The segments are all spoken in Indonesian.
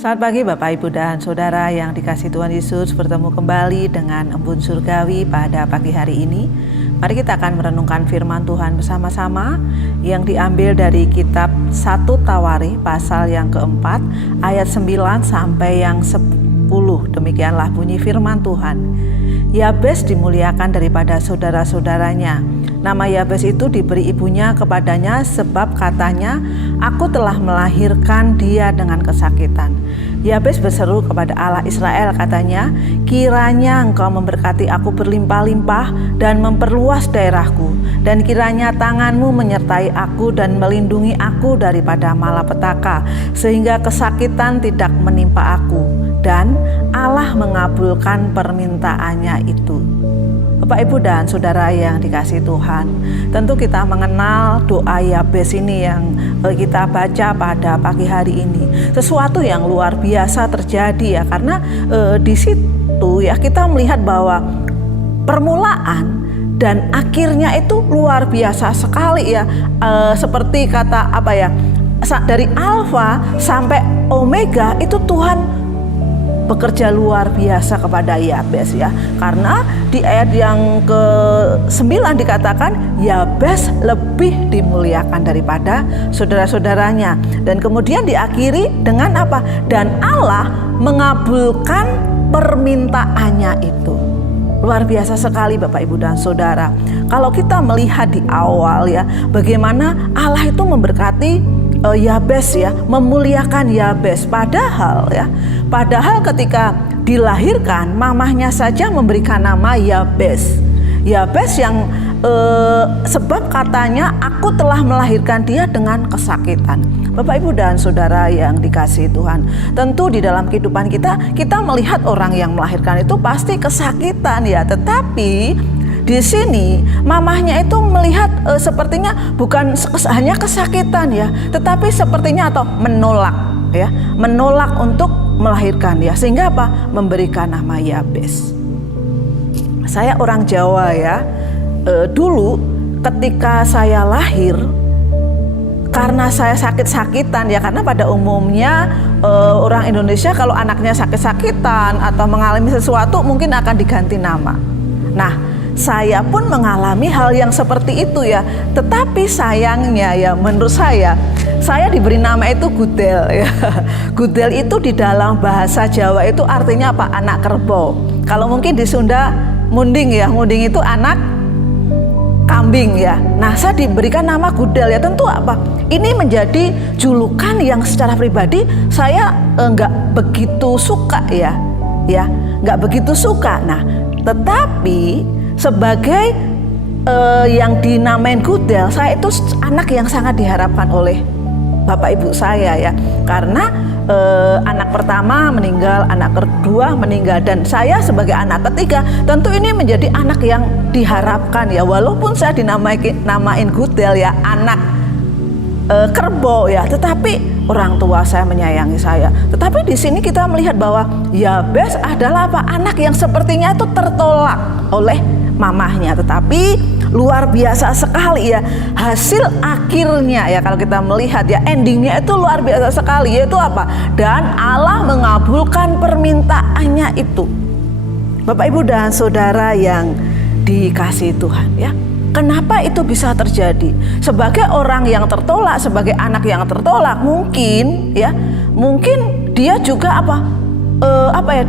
Selamat pagi Bapak, Ibu, dan Saudara yang dikasihi Tuhan Yesus. Bertemu kembali dengan Embun Surgawi pada pagi hari ini. Mari kita akan merenungkan firman Tuhan bersama-sama yang diambil dari kitab 1 Tawarikh pasal yang keempat ayat 9 sampai yang 10. Demikianlah bunyi firman Tuhan. Yabes dimuliakan daripada saudara-saudaranya. Nama Yabes itu diberi ibunya kepadanya sebab katanya, "Aku telah melahirkan dia dengan kesakitan." Yabes berseru kepada Allah Israel, katanya, "Kiranya Engkau memberkati aku berlimpah-limpah dan memperluas daerahku, dan kiranya tanganmu menyertai aku dan melindungi aku daripada malapetaka, sehingga kesakitan tidak menimpa aku." Dan Allah mengabulkan permintaannya itu. Bapak, Ibu, dan Saudara yang dikasihi Tuhan, tentu kita mengenal doa Yabes ini yang kita baca pada pagi hari ini. Sesuatu yang luar biasa terjadi ya, karena di situ ya kita melihat bahwa permulaan dan akhirnya itu luar biasa sekali ya. Seperti kata dari Alfa sampai Omega itu Tuhan bekerja luar biasa kepada Yabes ya. Karena di ayat yang ke-9 dikatakan Yabes lebih dimuliakan daripada saudara-saudaranya. Dan kemudian diakhiri dengan apa? Dan Allah mengabulkan permintaannya itu. Luar biasa sekali Bapak, Ibu, dan Saudara. Kalau kita melihat di awal ya, bagaimana Allah itu memberkati Yabes ya, memuliakan Yabes. Padahal ketika dilahirkan, mamahnya saja memberikan nama Yabes. Yabes yang sebab katanya, "Aku telah melahirkan dia dengan kesakitan." Bapak, Ibu, dan Saudara yang dikasihi Tuhan, tentu di dalam kehidupan kita melihat orang yang melahirkan itu pasti kesakitan ya. Tetapi di sini mamahnya itu melihat sepertinya bukan hanya kesakitan ya, tetapi sepertinya atau menolak untuk melahirkan ya, sehingga memberikan nama Yabes. Saya orang Jawa ya, dulu ketika saya lahir, karena saya sakit-sakitan ya, karena pada umumnya orang Indonesia kalau anaknya sakit-sakitan atau mengalami sesuatu mungkin akan diganti nama. Nah, saya pun mengalami hal yang seperti itu ya. Tetapi sayangnya ya, menurut saya diberi nama itu Gudel ya. Gudel itu di dalam bahasa Jawa itu artinya apa? Anak kerbau. Kalau mungkin di Sunda Munding ya, Munding itu anak kambing ya. Nah, saya diberikan nama Gudel ya. Tentu ini menjadi julukan yang secara pribadi saya nggak begitu suka ya, nggak begitu suka. Nah, tetapi sebagai yang dinamain Gudel, saya itu anak yang sangat diharapkan oleh bapak ibu saya ya. Karena anak pertama meninggal, anak kedua meninggal, dan saya sebagai anak ketiga tentu ini menjadi anak yang diharapkan ya. Walaupun saya namain Gudel ya, anak kerbau ya, tetapi orang tua saya menyayangi saya. Tetapi di sini kita melihat bahwa Yabes adalah anak yang sepertinya itu tertolak oleh mamahnya, tetapi luar biasa sekali ya hasil akhirnya ya. Kalau kita melihat ya, endingnya itu luar biasa sekali, yaitu dan Allah mengabulkan permintaannya itu. Bapak, Ibu, dan Saudara yang dikasihi Tuhan ya, kenapa itu bisa terjadi? Sebagai orang yang tertolak, sebagai anak yang tertolak, mungkin dia juga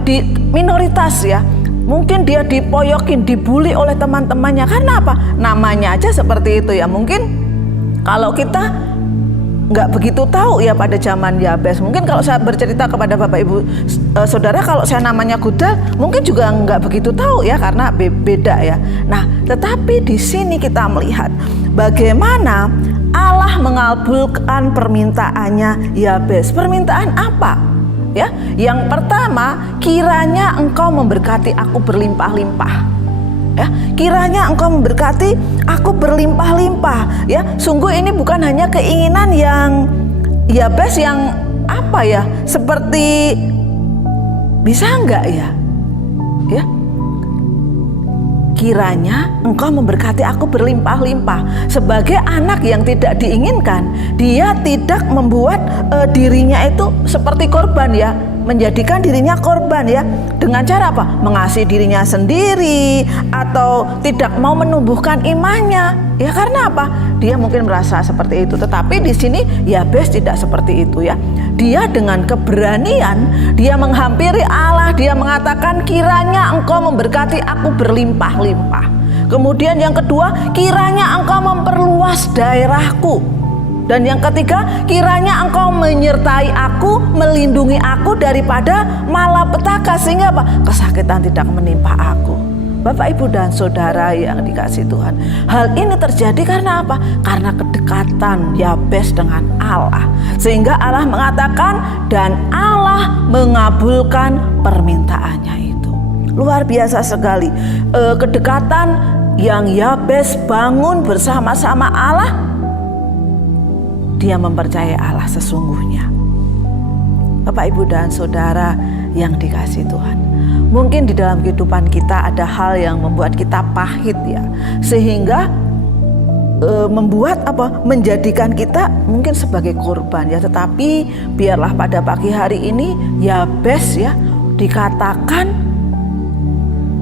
di minoritas ya. Mungkin dia dipoyokin, dibully oleh teman-temannya. Karena namanya aja seperti itu ya. Mungkin kalau kita nggak begitu tahu ya pada zaman Yabes. Mungkin kalau saya bercerita kepada Bapak, Ibu, Saudara, kalau saya namanya Gudel, mungkin juga nggak begitu tahu ya, karena beda ya. Nah, tetapi di sini kita melihat bagaimana Allah mengabulkan permintaannya Yabes. Permintaan apa? Ya, yang pertama, kiranya Engkau memberkati aku berlimpah-limpah. Ya, kiranya Engkau memberkati aku berlimpah-limpah. Ya, sungguh ini bukan hanya keinginan yang Yabes yang seperti bisa enggak ya? Ya. kiranya engkau memberkati aku berlimpah-limpah. Sebagai anak yang tidak diinginkan, dia tidak membuat dirinya itu seperti korban ya, menjadikan dirinya korban ya, dengan cara apa? Mengasihi dirinya sendiri atau tidak mau menumbuhkan imannya. Ya karena apa? Dia mungkin merasa seperti itu. Tetapi di sini Yabes tidak seperti itu ya. Dia dengan keberanian, dia menghampiri Allah, dia mengatakan kiranya engkau memberkati aku berlimpah-limpah. Kemudian yang kedua, kiranya engkau memperluas daerahku. Dan yang ketiga, kiranya engkau menyertai aku, melindungi aku daripada malapetaka, sehingga apa? Kesakitan tidak menimpa aku. Bapak, Ibu, dan Saudara yang dikasihi Tuhan, hal ini terjadi karena apa? Karena kedekatan Yabes dengan Allah, sehingga Allah mengatakan dan Allah mengabulkan permintaannya itu. Luar biasa sekali kedekatan yang Yabes bangun bersama-sama Allah. Dia mempercayai Allah sesungguhnya. Bapak, Ibu, dan Saudara yang dikasihi Tuhan, mungkin di dalam kehidupan kita ada hal yang membuat kita pahit ya, sehingga membuat apa? Menjadikan kita mungkin sebagai korban ya. Tetapi biarlah pada pagi hari ini Yabes ya dikatakan,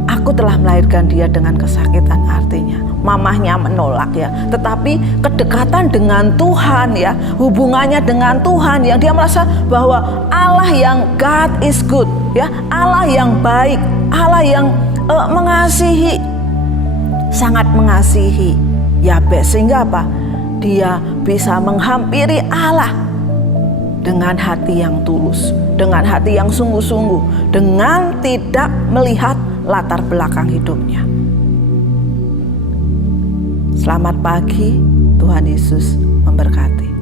aku telah melahirkan dia dengan kesakitan. Artinya mamahnya menolak ya, tetapi kedekatan dengan Tuhan ya, hubungannya dengan Tuhan yang dia merasa bahwa Allah yang God is good ya, Allah yang baik, Allah yang mengasihi, sangat mengasihi Yabes, sehingga apa? Dia bisa menghampiri Allah dengan hati yang tulus, dengan hati yang sungguh-sungguh, dengan tidak melihat latar belakang hidupnya. Selamat pagi, Tuhan Yesus memberkati.